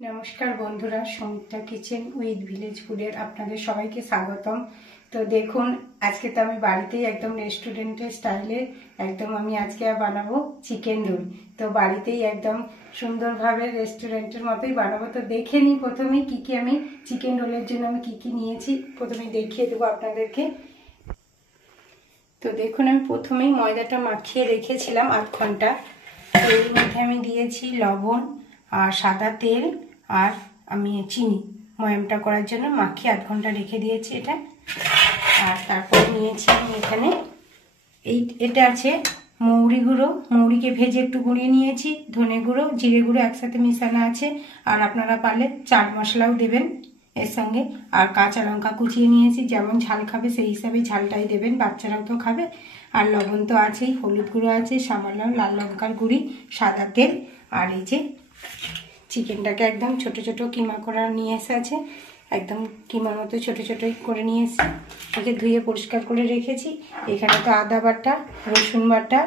নমস্কার বন্ধুরা, Samita kitchen with village ফুডের আপনাদের সবাইকে স্বাগতম। তো দেখুন, আজকে তো আমি বাড়িতেই একদম রেস্টুরেন্টের স্টাইলে আমি আজকে বানাবো চিকেন রোল। তো বাড়িতেই একদম সুন্দরভাবে রেস্টুরেন্টের মতোই বানাবো। তো দেখে নিই প্রথমেই কি আমি চিকেন রোলের জন্য আমি কি নিয়েছি, প্রথমে দেখিয়ে দেবো আপনাদেরকে। তো দেখুন, আমি প্রথমেই ময়দাটা মাখিয়ে রেখেছিলাম 8 ঘন্টা। তো এর মধ্যে আমি দিয়েছি লবণ আর সাদা তেল আর আমি চিনি ময়ামটা করার জন্য মাখিয়ে 8 ঘন্টা রেখে দিয়েছি এটা। আর তারপর নিয়েছি আমি এখানে এটা আছে মৌরি গুঁড়ো, মৌরিকে ভেজে একটু গুঁড়িয়ে নিয়েছি, ধনে গুঁড়ো, জিরে গুঁড়ো একসাথে মিশানো আছে। আর আপনারা পারলে চাট মশলাও দেবেন এর সঙ্গে। আর কাঁচা লঙ্কা কুচিয়ে নিয়েছি, যেমন ঝাল খাবে সেই হিসাবে ঝালটাই দেবেন, বাচ্চারাও তো খাবে। আর লবণ তো আছেই, হলুদ গুঁড়ো আছে, সামান্য লাল লঙ্কার গুঁড়ি, সাদা তেল। আর এই যে চিকেনটাকে একদম ছোট ছোট কিমা করা নিয়ে এসেছে, একদম কিমার মতো ছোট ছোটই করে নিয়ে এসে একে ধুয়ে পরিষ্কার করে রেখেছি। এখানে তো আদা বাটা, রসুন বাটা,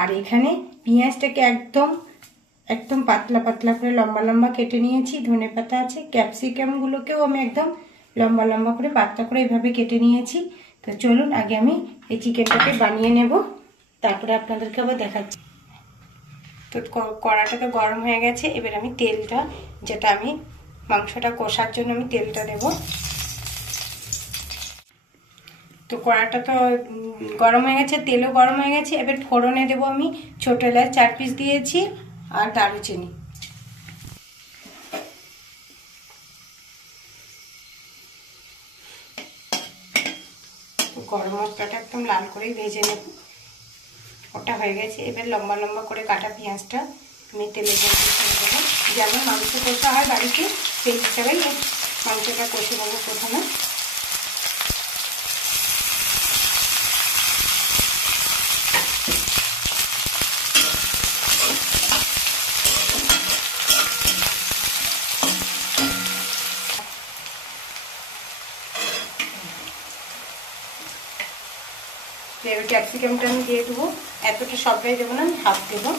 আর এখানে পেঁয়াজটাকে একদম একদম পাতলা পাতলা করে লম্বা লম্বা কেটে নিয়েছি। ধনে পাতা আছে, ক্যাপসিকামগুলোকেও আমি একদম লম্বা লম্বা করে পাতলা করে এইভাবে কেটে নিয়েছি। তো চলুন আগে আমি এই চিকেনটাকে বানিয়ে নেব, তারপরে আপনাদেরকে আবার দেখাচ্ছি। তো কড়াটা তো গরম হয়ে গেছে, এবার আমি তেলটা, যেটা আমি মাংসটা কষার জন্য আমি তেলটা দেব। তো কড়াটা তো গরম হয়ে গেছে, তেলও গরম হয়ে গেছে। এবার ফোড়নে দেব আমি ছোট এলাচ 4 পিস দিয়েছি আর দারুচিনি। গরম মশলাটা একদম লাল করেই ভেজে নেব। ওটা হয়ে গেছে, এবার লম্বা লম্বা করে কাটা পেঁয়াজটা আমি তেলের মধ্যে ছেড়ে দেবো। যেমন মাংস কষা হয় বাড়িতে সেই হিসাবেই মাংসটা কষে নেবো প্রথমে। এবার ক্যাপসিকামটা আমি দিয়ে দেবো, এতটা সবটাই দেবো না, আমি হাফ দেবো।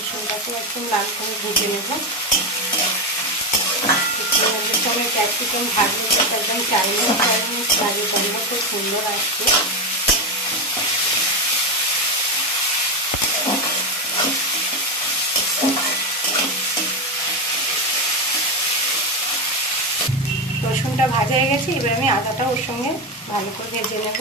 রসুনটাকে একদম লাল করে ভেজে নেব। ক্যাপসিকাম ভাজলে একদম চাইনিজ লাগে, গন্ধ খুব সুন্দর আসছে। রসুনটা ভাজা হয়ে গেছে, এবার আমি আদাটা ওর সঙ্গে ভালো করে ভেজে নেব।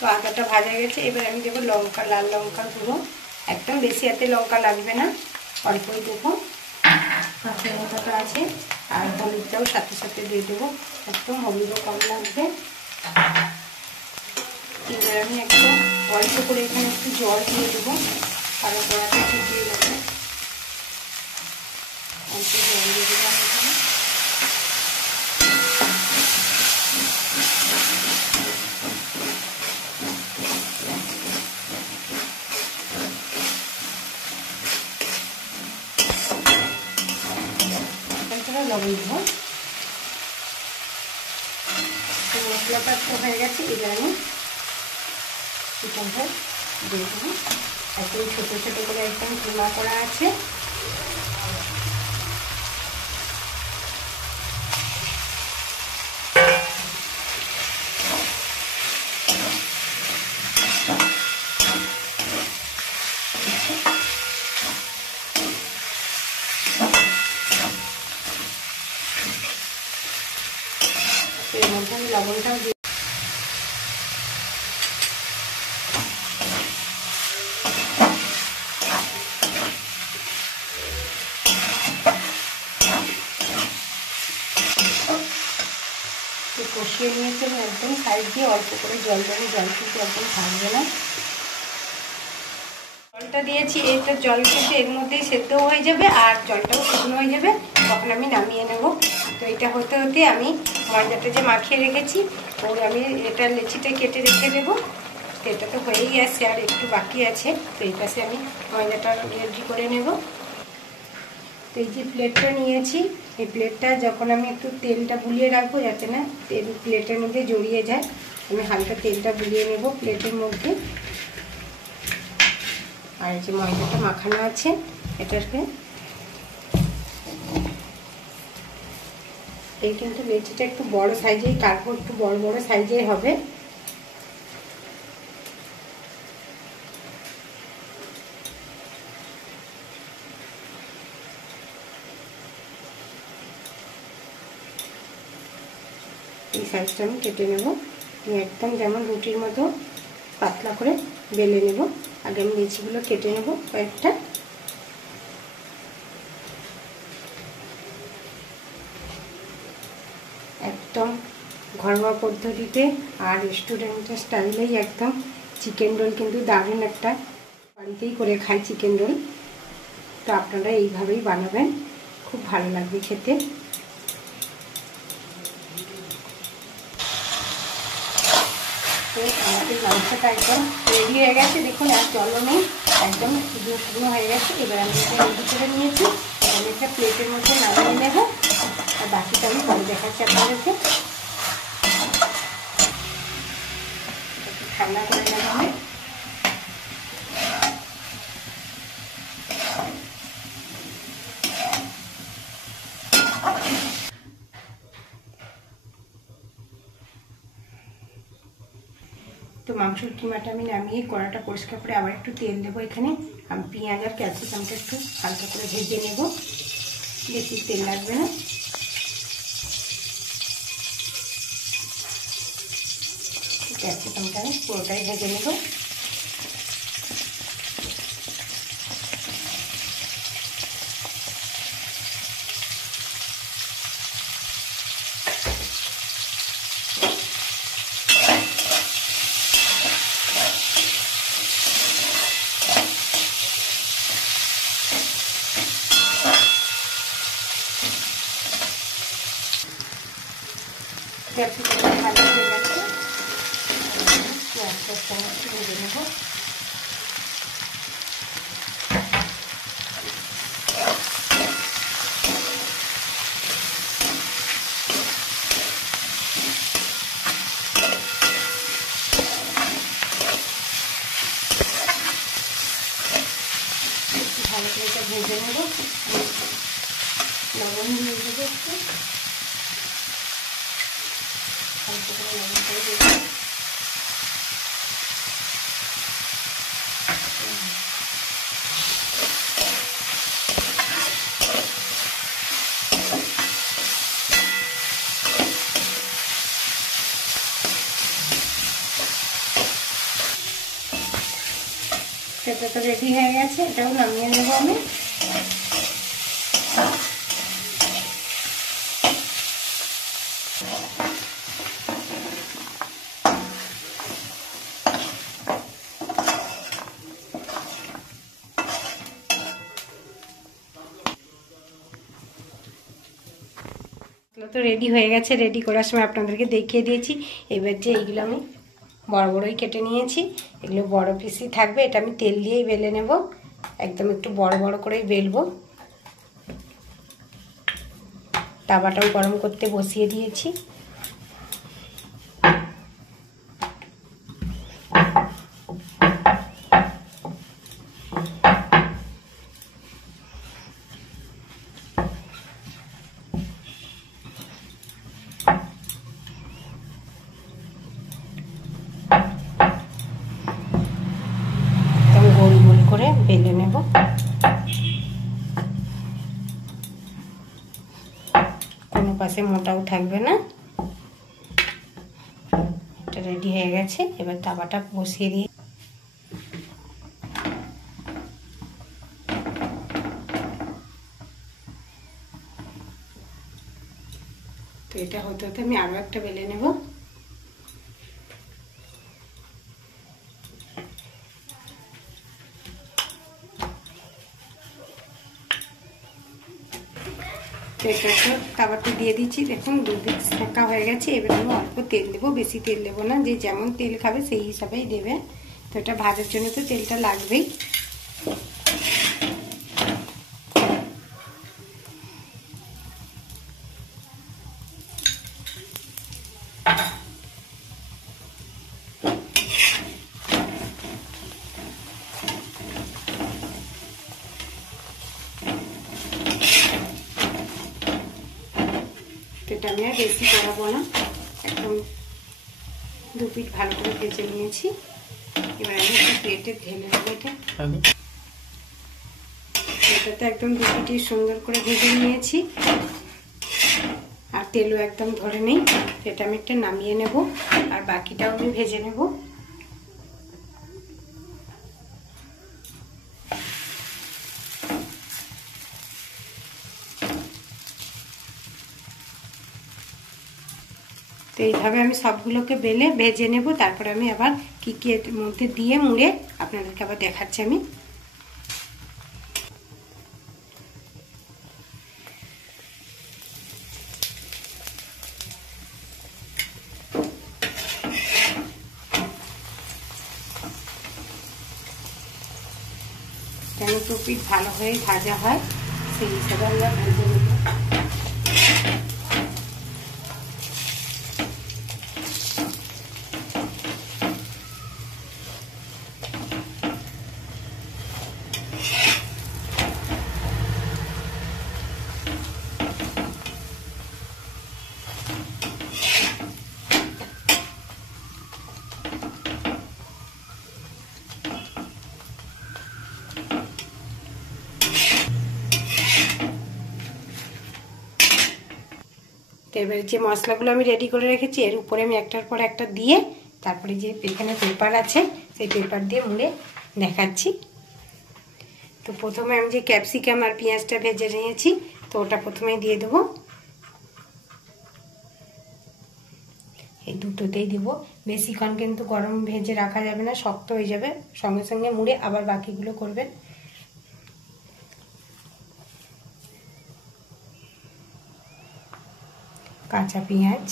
তো আদাটা ভাজা গেছে, এবার আমি দেবো লঙ্কা, লাল লঙ্কার গুঁড়ো। একদম বেশি এতে লঙ্কা লাগবে না, অল্পই দেবো। কাঁচা লঙ্কাটা আছে, আর হলুদটাও সাথে সাথে দিয়ে দেবো, একদম হলুদও কম লাগবে। এবার আমি একদম অল্প করে এখানে একটু জল দিয়ে দেবো, কারণ কড়াটা শুকিয়ে যাবে। অল্প জল দিয়ে দিলাম এখানে। লবণ দেবো। মশলাটা তো হয়ে গেছে, এবার আমি চিকেনটা দিয়ে দেবো। একদম ছোটো ছোটো করে একদম কিমা করা আছে। এর মধ্যে আমি লবণটাও দিয়ে কষিয়ে নিয়েছি আমি একদম সাইড দিয়ে অল্প করে জল দেবো, জল কিন্তু একদম থাকবে না। জলটা দিয়েছি, এইটা জল কিন্তু এর মধ্যেই সেদ্ধ হয়ে যাবে আর জলটাও শুকনো হয়ে যাবে, তখন আমি নামিয়ে নেব। তো এটা হতে হতে আমি ময়দাটা যে মাখিয়ে রেখেছি ওই আমি এটা লেচিটা কেটে রেখে দেবো। তো এটা তো হয়েই আসছে, আর একটু বাকি আছে। তো এই পাশে আমি ময়দাটা রেডি করে নেব। তো এই যে প্লেটটা নিয়েছি, এই প্লেটটা যখন আমি একটু তেলটা বুলিয়ে রাখবো যাতে না তেল প্লেটের মধ্যে জড়িয়ে যায়, আমি হালকা তেলটা বুলিয়ে নেব প্লেটের মধ্যে। আর এই যে ময়দাটা মাখানো আছে এটাকে, এই কিন্তু লেচিটা একটু বড় সাইজেই কাটবো, একটু বড় বড় সাইজের হবে। এই সাইজটা আমি কেটে নেব, একদম যেমন রুটির মতো পাতলা করে বেলে নেব। আগে আমি লেচিগুলো কেটে নেব কয়েকটা। একদম ঘরোয়া পদ্ধতিতে আর রেস্টুরেন্টের স্টাইলেই একদম চিকেন রোল কিন্তু দারুণ একটা, বাড়িতেই করে খাই চিকেন রোল। তো আপনারা এইভাবেই বানাবেন, খুব ভালো লাগবে খেতে। আমাদের মাংসটা একদম রেডি হয়ে গেছে, দেখুন আর জলও নেই, একদম শুকনো শুকনো হয়ে গেছে। এবার আমি এটা রেডি করে নিয়েছি, আমি একটা প্লেটের মধ্যে নামিয়ে নেব, আর বাকিটা আমি পরে দেখাচ্ছি আপনাদেরকে। ঠান্ডা করে নেব আমি। তো মাংসের কিমাটা আমি নামিয়ে কড়াটা পরিষ্কার করে আবার একটু তেল দেবো। এখানে আমি পেঁয়াজ আর ক্যাপসিকামটা একটু হালকা করে ভেজে নেব, বেশি তেল লাগবে না। ক্যাপসিকামটা আমি পুরোটাই ভেজে নেব। ক্যাপসিকামটা ভালো হয়ে গেছে, পেঁয়াজটার সঙ্গে একটু ভেজে নেব। ভালো করে এটা ভেজে নেব, লবণ দিয়ে দেবো একটু, হালকা করে লবণ করে দেবো। সেটা তো রেডি হয়ে গেছে, এটাও নামিয়ে নেব আমি। তো রেডি হয়ে গেছে, রেডি করার সময় আপনাদেরকে দেখিয়ে দিয়েছি। এবার যে এইগুলো আমি বড় বড়ই কেটে নিয়েছি, এগুলো বড় পিসই থাকবে। এটা আমি তেল দিয়েই বেলে নেব, একদম একটু বড় বড় করেই বেলবো। তাওয়াটাও গরম করতে বসিয়ে দিয়েছি। করে বেলে নেব। কোনো পাশে মোটাও থাকবে না। এটা রেডি হয়ে গেছে, এবার তাওয়াটা বসিয়ে দিয়ে তো এটা হতে হতে আমি আরও একটা বেলে নেব। এটাকে তাওয়াতে দিয়ে দিচ্ছি। দেখুন দুদিক সেঁকা হয়ে গেছে। এবার আমি অল্প তেল দেবো, বেশি তেল দেবো না, যে যেমন তেল খাবে সেই হিসাবেই দেবে। তো এটা ভাজার জন্য তো তেলটা লাগবেই। এটা আমি আর বেশি করাবো না, একদম দু পিঠ ভালো করে ভেজে নিয়েছি। এবার আমি একটা প্লেটে ঢেলে নেবো। এটাতে একদম দু পিঠি সুন্দর করে ভেজে নিয়েছি, আর তেলও একদম ধরে নেই। এটা আমি একটা নামিয়ে নেব, আর বাকিটাও আমি ভেজে নেব। তো এইভাবে আমি সবগুলোকে বেলে ভেজে নেব। তারপরে আমি আবার কি কি এর মধ্যে দিয়ে মুড়ে আপনাদেরকে আবার দেখাচ্ছি আমি। যেন দু পিঠ ভালো হয়ে ভাজা হয় সেই হিসাবে আমরা ভেজে নেব। এবারে যে মশলাগুলো আমি রেডি করে রেখেছি এর উপরে আমি একটার পর একটা দিয়ে তারপরে যে এখানে পেপার আছে সেই পেপার দিয়ে মুড়ে দেখাচ্ছি। তো প্রথমে আমি যে ক্যাপসিকাম আর পেঁয়াজটা ভেজে নিয়েছি তো ওটা প্রথমেই দিয়ে দেবো। এই দুটোতেই দেব। বেশিক্ষণ কিন্তু গরম ভেজে রাখা যাবে না, শক্ত হয়ে যাবে। সঙ্গে সঙ্গে মুড়ে আবার বাকিগুলো করবেন। কাঁচা পেঁয়াজ,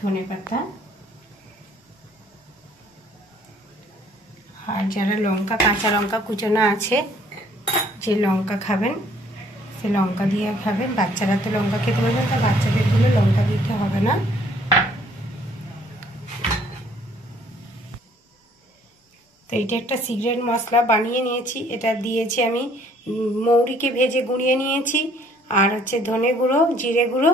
ধনেপাতা, আর যারা লঙ্কা কাঁচা লঙ্কা কুচোনো আছে, যে লঙ্কা খাবেন সে লঙ্কা দিয়ে খাবেন। বাচ্চারা তো লঙ্কা খেতে পারবেন, তা বাচ্চাদেরগুলো লঙ্কা দিতে হবে না। তো এইটা একটা সিক্রেট মশলা বানিয়ে নিয়েছি। এটা দিয়েছি আমি মৌরিকে ভেজে গুঁড়িয়ে নিয়েছি, আর হচ্ছে ধনে গুঁড়ো, জিরে গুঁড়ো,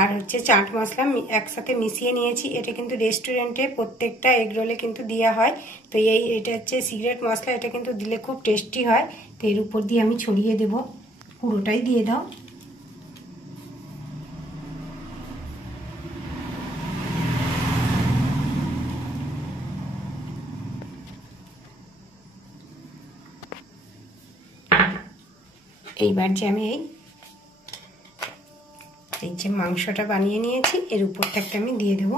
আর হচ্ছে চাট মশলা একসাথে মিশিয়ে নিয়েছি। এটা কিন্তু রেস্টুরেন্টে প্রত্যেকটা এগরোলে কিন্তু দেওয়া হয়। তো এটা হচ্ছে সিক্রেট মশলা, এটা কিন্তু দিলে খুব টেস্টি হয়। তো এর উপর দিয়ে আমি ছড়িয়ে দেব। পুরোটাই দিয়ে দাও। এইবার যে আমি এই যে মাংসটা বানিয়ে নিয়েছি এর উপর থেকে আমি দিয়ে দেব।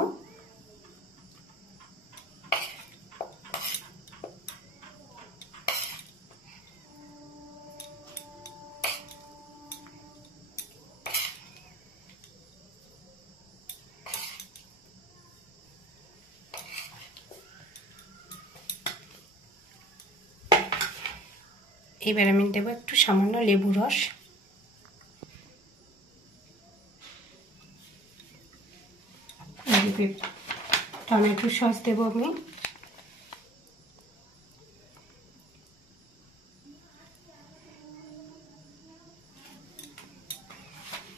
এবার আমি দেবো একটু সামান্য লেবু রস। টমেটো সস দেবো আমি।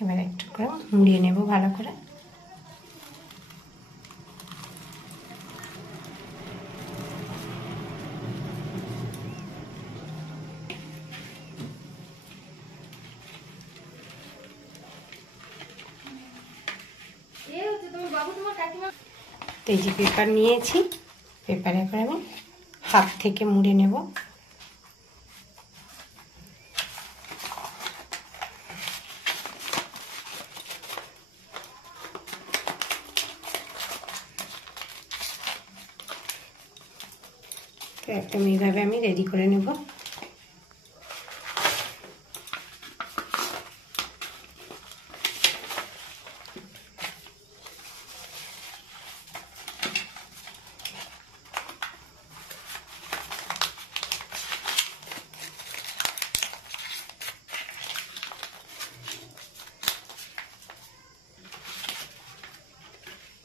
এবার একটু করে মুড়িয়ে নেব ভালো করে। তো এই যে পেপার নিয়েছি, পেপারে করে আমি হাত থেকে মুড়ে নেব। তো একদম এইভাবে আমি রেডি করে নেব।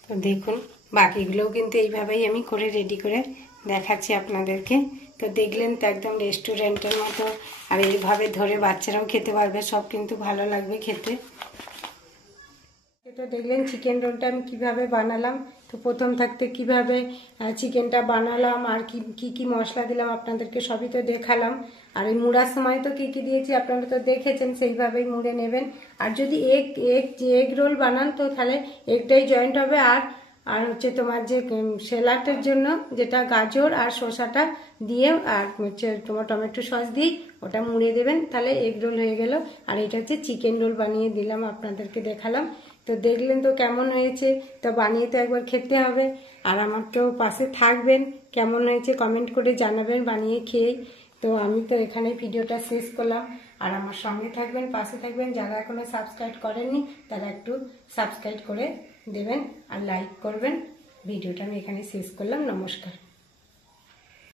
তো দেখুন বাকিগুলোও কিন্তু এইভাবেই আমি করে রেডি করে দেখাচ্ছি আপনাদেরকে। তো দেখলেন তো একদম রেস্টুরেন্টের মতো, আর এইভাবে ধরে বাচ্চারাও খেতে পারবে, সব কিন্তু ভালো লাগবে খেতে। তো দেখলেন চিকেন রোলটা আমি কিভাবে বানালাম। তো প্রথম থাকতে কিভাবে চিকেনটা বানালাম আর কি কি মশলা দিলাম আপনাদেরকে সবই তো দেখালাম। আর এই মুড়ার সময় তো কি কি দিয়েছি আপনারা তো দেখেছেন, সেইভাবেই মুড়ে নেবেন। আর যদি এগ রোল বানান তো তাহলে এগটাই জয়েন্ট হবে। আর হচ্ছে তোমার যে স্যালাডের জন্য যেটা গাজর আর শসাটা দিয়ে আর হচ্ছে তোমার টমেটো সস দিয়ে ওটা মুড়ে দেবেন, তাহলে এগ রোল হয়ে গেল। আর এটা হচ্ছে চিকেন রোল বানিয়ে দিলাম, আপনাদেরকে দেখালাম। তো দেখলেন তো কেমন হয়েছে, তো বানিয়ে তো একবার খেতে হবে। আর আমার তো পাশে থাকবেন, কেমন হয়েছে কমেন্ট করে জানাবেন বানিয়ে খেয়ে। তো আমি তো এখানে ভিডিওটা শেষ করলাম। আর আমার সঙ্গে থাকবেন, পাশে থাকবেন। যারা এখনো সাবস্ক্রাইব করেননি তারা একটু সাবস্ক্রাইব করে দেবেন আর লাইক করবেন। ভিডিওটা আমি এখানে শেষ করলাম। নমস্কার।